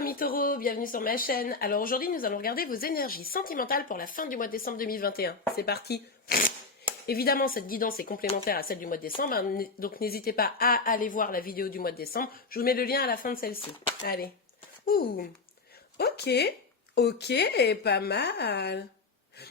amis taureaux, bienvenue sur ma chaîne. Alors aujourd'hui nous allons regarder vos énergies sentimentales pour la fin du mois de décembre 2021. C'est parti. Évidemment cette guidance est complémentaire à celle du mois de décembre, hein, donc n'hésitez pas à aller voir la vidéo du mois de décembre. Je vous mets le lien à la fin de celle-ci. Allez. Ouh. Ok. Ok, pas mal.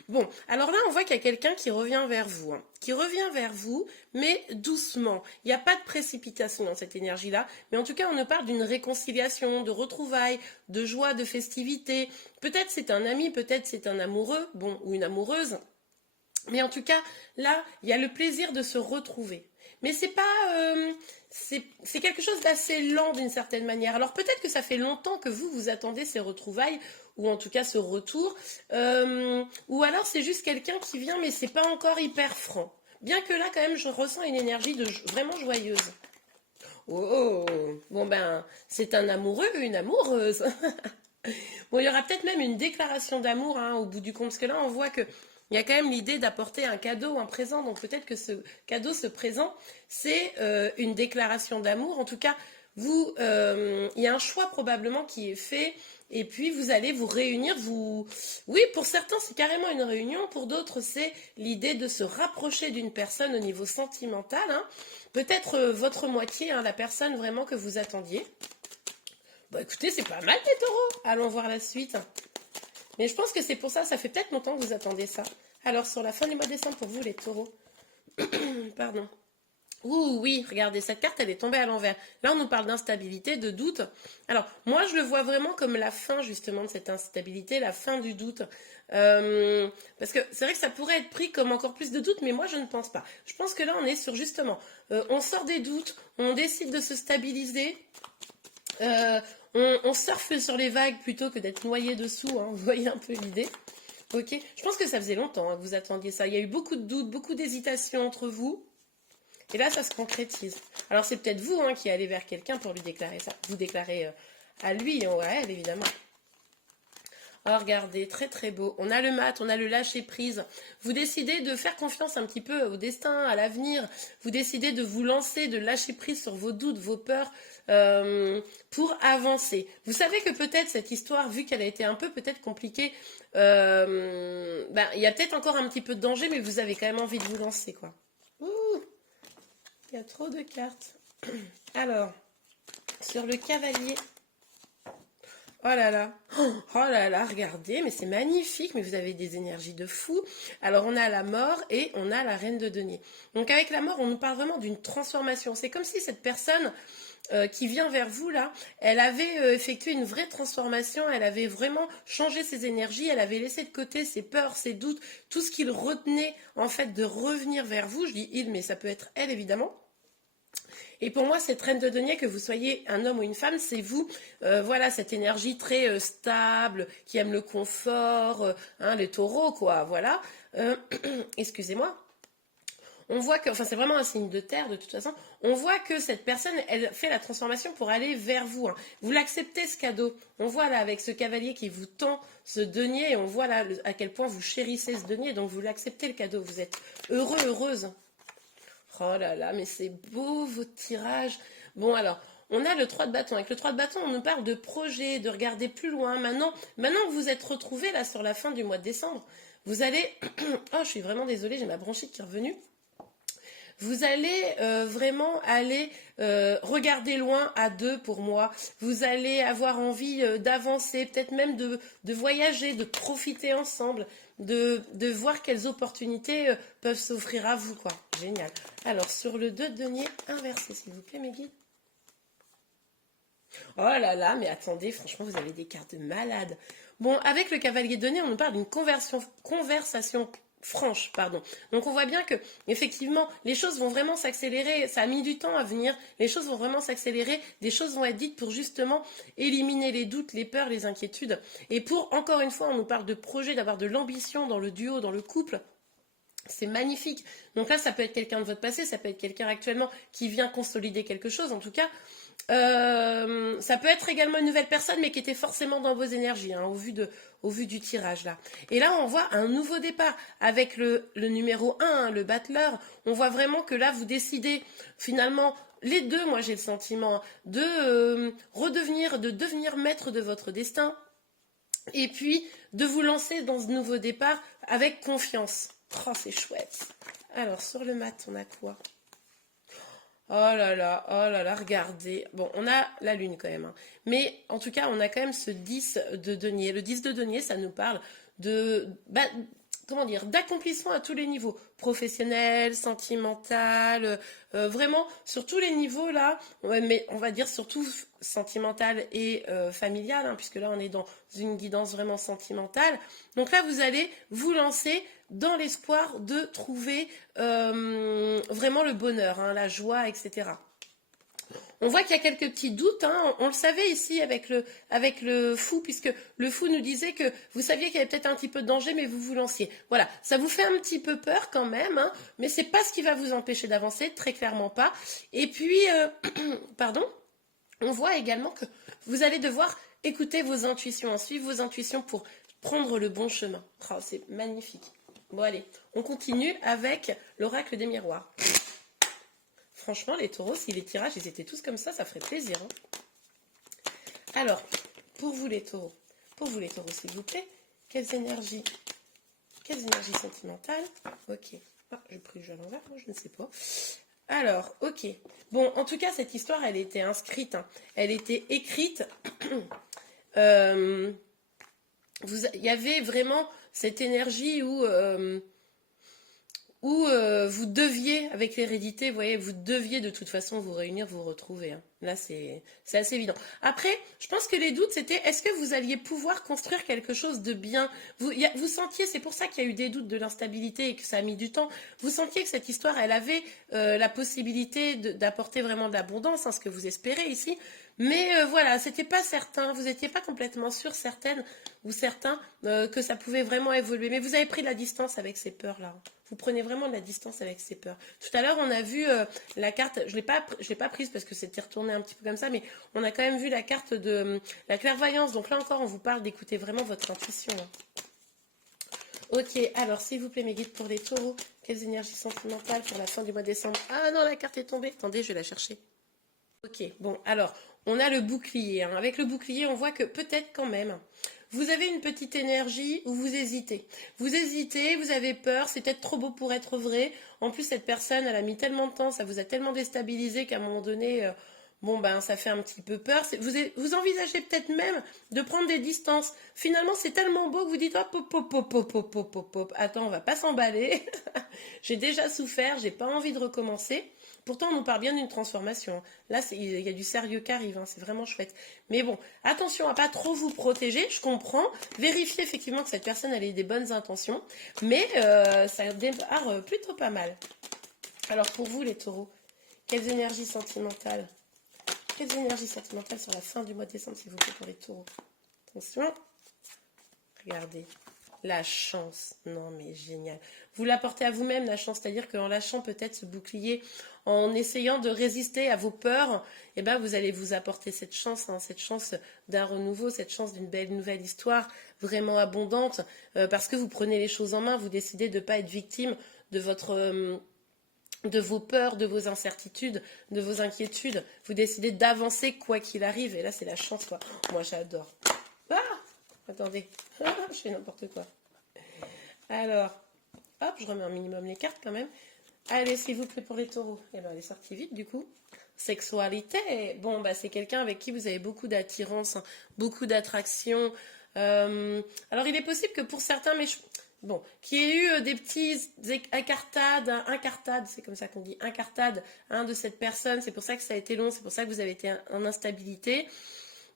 Bon, alors là, on voit qu'il y a quelqu'un qui revient vers vous, hein, qui revient vers vous, mais doucement. Il n'y a pas de précipitation dans cette énergie-là, mais en tout cas, on nous parle d'une réconciliation, de retrouvailles, de joie, de festivité. Peut-être c'est un ami, peut-être c'est un amoureux, bon, ou une amoureuse. Mais en tout cas, là, il y a le plaisir de se retrouver. Mais c'est pas, c'est quelque chose d'assez lent d'une certaine manière. Alors peut-être que ça fait longtemps que vous attendez ces retrouvailles, ou en tout cas ce retour, ou alors c'est juste quelqu'un qui vient, mais c'est pas encore hyper franc. Bien que là, quand même, je ressens une énergie vraiment joyeuse. Oh, bon ben, c'est un amoureux, une amoureuse. Bon, il y aura peut-être même une déclaration d'amour hein, au bout du compte, parce que là, on voit que il y a quand même l'idée d'apporter un cadeau, un présent. Donc peut-être que ce cadeau, ce présent, c'est une déclaration d'amour. En tout cas, il y a un choix probablement qui est fait. Et puis vous allez vous réunir. Oui, pour certains, c'est carrément une réunion. Pour d'autres, c'est l'idée de se rapprocher d'une personne au niveau sentimental. Hein. Peut-être votre moitié, hein, la personne vraiment que vous attendiez. Bon, écoutez, c'est pas mal les taureaux. Allons voir la suite. Mais je pense que c'est pour ça, ça fait peut-être longtemps que vous attendez ça. Alors, sur la fin du mois de décembre, pour vous, les taureaux. Pardon. Ouh, oui, regardez, cette carte, elle est tombée à l'envers. Là, on nous parle d'instabilité, de doute. Alors, moi, je le vois vraiment comme la fin, justement, de cette instabilité, la fin du doute. Parce que c'est vrai que ça pourrait être pris comme encore plus de doute, mais moi, je ne pense pas. Je pense que là, on est sur, justement, on sort des doutes, on décide de se stabiliser. On surfe sur les vagues plutôt que d'être noyé dessous, hein, vous voyez un peu l'idée. Ok, je pense que ça faisait longtemps hein, que vous attendiez ça. Il y a eu beaucoup de doutes, beaucoup d'hésitations entre vous. Et là, ça se concrétise. Alors, c'est peut-être vous hein, qui allez vers quelqu'un pour lui déclarer ça. Vous déclarez à lui ou à elle, évidemment. Oh, regardez, très très beau. On a le mat, on a le lâcher prise. Vous décidez de faire confiance un petit peu au destin, à l'avenir. Vous décidez de vous lancer, de lâcher prise sur vos doutes, vos peurs pour avancer. Vous savez que peut-être cette histoire, vu qu'elle a été un peu peut-être compliquée, il y a peut-être encore un petit peu de danger, mais vous avez quand même envie de vous lancer, quoi. Ouh, il y a trop de cartes. Alors, sur le cavalier... Oh là là, oh là là, regardez, mais c'est magnifique, mais vous avez des énergies de fou. Alors on a la mort et on a la reine de denier. Donc avec la mort, on nous parle vraiment d'une transformation. C'est comme si cette personne qui vient vers vous là, elle avait effectué une vraie transformation, elle avait vraiment changé ses énergies, elle avait laissé de côté ses peurs, ses doutes, tout ce qui le retenait en fait de revenir vers vous. Je dis il, mais ça peut être elle évidemment. Et pour moi, cette reine de denier, que vous soyez un homme ou une femme, c'est vous. Voilà, cette énergie très stable, qui aime le confort, hein, les taureaux, quoi, voilà. Excusez-moi. On voit que, enfin c'est vraiment un signe de terre de toute façon, on voit que cette personne, elle fait la transformation pour aller vers vous. Hein. Vous l'acceptez ce cadeau. On voit là avec ce cavalier qui vous tend ce denier et on voit là à quel point vous chérissez ce denier, donc vous l'acceptez le cadeau, vous êtes heureux, heureuse. Oh là là, mais c'est beau votre tirage. Bon alors, on a le 3 de bâton. Avec le 3 de bâton, on nous parle de projet, de regarder plus loin. Maintenant que vous êtes retrouvés là sur la fin du mois de décembre, vous allez... Oh, je suis vraiment désolée, j'ai ma bronchite qui est revenue. Vous allez vraiment aller regarder loin à deux pour moi. Vous allez avoir envie d'avancer, peut-être même de voyager, de profiter ensemble, de voir quelles opportunités peuvent s'offrir à vous, quoi. Génial. Alors, sur le 2 de denier, inversé, s'il vous plaît, mes guides. Oh là là, mais attendez, franchement, vous avez des cartes de malade. Bon, avec le cavalier de denier, on nous parle d'une conversation franche, pardon. Donc on voit bien que effectivement les choses vont vraiment s'accélérer, ça a mis du temps à venir, les choses vont vraiment s'accélérer, des choses vont être dites pour justement éliminer les doutes, les peurs, les inquiétudes. Et pour, encore une fois, on nous parle de projet, d'avoir de l'ambition dans le duo, dans le couple. C'est magnifique. Donc là, ça peut être quelqu'un de votre passé, ça peut être quelqu'un actuellement qui vient consolider quelque chose, en tout cas. Ça peut être également une nouvelle personne, mais qui était forcément dans vos énergies, hein, au vu du tirage là. Et là, on voit un nouveau départ avec le numéro 1, hein, le battleur. On voit vraiment que là, vous décidez finalement les deux, moi j'ai le sentiment de de devenir maître de votre destin, et puis de vous lancer dans ce nouveau départ avec confiance. Oh, c'est chouette. Alors, sur le mat, on a quoi? Oh là là, regardez. Bon, on a la lune quand même, hein. Mais en tout cas, on a quand même ce 10 de denier. Le 10 de denier, ça nous parle de, comment dire, d'accomplissement à tous les niveaux. Professionnel, sentimental, vraiment sur tous les niveaux là. Ouais, mais on va dire surtout sentimental et familial, hein, puisque là on est dans une guidance vraiment sentimentale. Donc là, vous allez vous lancer dans l'espoir de trouver vraiment le bonheur, hein, la joie, etc. On voit qu'il y a quelques petits doutes, hein. On le savait ici avec le fou, puisque le fou nous disait que vous saviez qu'il y avait peut-être un petit peu de danger, mais vous vous lanciez. Voilà, ça vous fait un petit peu peur quand même, hein, mais c'est pas ce qui va vous empêcher d'avancer, très clairement pas. Et puis, pardon, on voit également que vous allez devoir écouter vos intuitions, hein, suivre vos intuitions pour prendre le bon chemin. Oh, c'est magnifique. Bon allez, on continue avec l'oracle des miroirs. Franchement, les taureaux, si les tirages, ils étaient tous comme ça ferait plaisir, hein. Alors, pour vous les taureaux, s'il vous plaît, quelles énergies sentimentales? Ok. Ah, j'ai pris le jeu à l'envers, moi, je ne sais pas. Alors, ok. Bon, en tout cas, cette histoire, elle était inscrite, hein. Elle était écrite. Il y avait vraiment cette énergie où vous deviez, avec l'hérédité, vous voyez, vous deviez de toute façon vous réunir, vous retrouver, hein. Là, c'est assez évident. Après, je pense que les doutes, c'était est-ce que vous alliez pouvoir construire quelque chose de bien? Vous sentiez, c'est pour ça qu'il y a eu des doutes, de l'instabilité et que ça a mis du temps. Vous sentiez que cette histoire, elle avait la possibilité d'apporter vraiment de l'abondance, hein, ce que vous espérez ici. Mais voilà, c'était pas certain, vous n'étiez pas complètement sûr, certaine ou certain que ça pouvait vraiment évoluer. Mais vous avez pris de la distance avec ces peurs-là. Vous prenez vraiment de la distance avec ces peurs. Tout à l'heure, on a vu la carte, je l'ai pas prise parce que c'était retourné un petit peu comme ça, mais on a quand même vu la carte de la clairvoyance. Donc là encore, on vous parle d'écouter vraiment votre intuition, hein. Ok, alors s'il vous plaît, mes guides pour les taureaux, quelles énergies sentimentales pour la fin du mois de décembre? Ah non, la carte est tombée. Attendez, je vais la chercher. Ok, bon, alors, on a le bouclier, hein. Avec le bouclier, on voit que peut-être quand même, vous avez une petite énergie où vous hésitez. Vous hésitez, vous avez peur, c'est peut-être trop beau pour être vrai. En plus, cette personne, elle a mis tellement de temps, ça vous a tellement déstabilisé qu'à un moment donné, bon, ben, ça fait un petit peu peur. Vous envisagez peut-être même de prendre des distances. Finalement, c'est tellement beau que vous dites, hop, hop, hop, hop, hop, hop, hop, hop, hop. Attends, on va pas s'emballer. J'ai déjà souffert, j'ai pas envie de recommencer. Pourtant, on nous parle bien d'une transformation. Là, il y a du sérieux qui arrive, hein, c'est vraiment chouette. Mais bon, attention à pas trop vous protéger, je comprends. Vérifiez effectivement que cette personne elle ait des bonnes intentions. Mais ça démarre plutôt pas mal. Alors pour vous, les taureaux, quelles énergies sentimentales? Quelles énergies sentimentales sur la fin du mois de décembre, s'il vous plaît, pour les taureaux? Attention. Regardez. La chance, non mais génial. Vous l'apportez à vous-même, la chance, c'est-à-dire qu'en lâchant peut-être ce bouclier, en essayant de résister à vos peurs, eh ben vous allez vous apporter cette chance, hein, cette chance d'un renouveau, cette chance d'une belle nouvelle histoire, vraiment abondante, parce que vous prenez les choses en main, vous décidez de ne pas être victime de de vos peurs, de vos incertitudes, de vos inquiétudes. Vous décidez d'avancer quoi qu'il arrive, et là c'est la chance, quoi. Moi j'adore. Ah! Attendez, je fais n'importe quoi. Alors, hop, je remets un minimum les cartes quand même. Allez, s'il vous plaît, pour les taureaux. Eh ben, elle est sortie vite, du coup. Sexualité. Bon, bah, c'est quelqu'un avec qui vous avez beaucoup d'attirance, hein, beaucoup d'attraction. Alors, il est possible que pour certains, mais bon, qu'il y ait eu des petits incartades, c'est comme ça qu'on dit, incartades, hein, de cette personne. C'est pour ça que ça a été long, c'est pour ça que vous avez été en instabilité.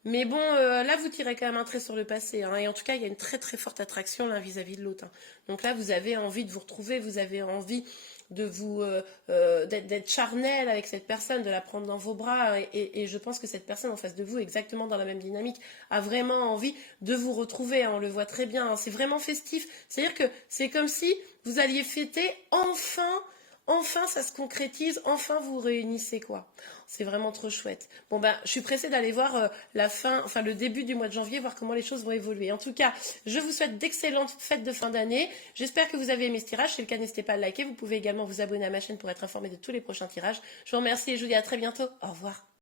Mais bon, là, vous tirez quand même un trait sur le passé, hein, et en tout cas, il y a une très très forte attraction l'un vis-à-vis de l'autre, hein. Donc là, vous avez envie de vous retrouver, vous avez envie de d'être charnel avec cette personne, de la prendre dans vos bras, et je pense que cette personne en face de vous, exactement dans la même dynamique, a vraiment envie de vous retrouver, hein. On le voit très bien, hein. C'est vraiment festif. C'est-à-dire que c'est comme si vous alliez fêter enfin ça se concrétise, enfin vous réunissez, quoi. C'est vraiment trop chouette. Bon ben, je suis pressée d'aller voir la fin, enfin le début du mois de janvier, voir comment les choses vont évoluer. En tout cas, je vous souhaite d'excellentes fêtes de fin d'année. J'espère que vous avez aimé ce tirage. Si c'est le cas, n'hésitez pas à le liker. Vous pouvez également vous abonner à ma chaîne pour être informé de tous les prochains tirages. Je vous remercie et je vous dis à très bientôt. Au revoir.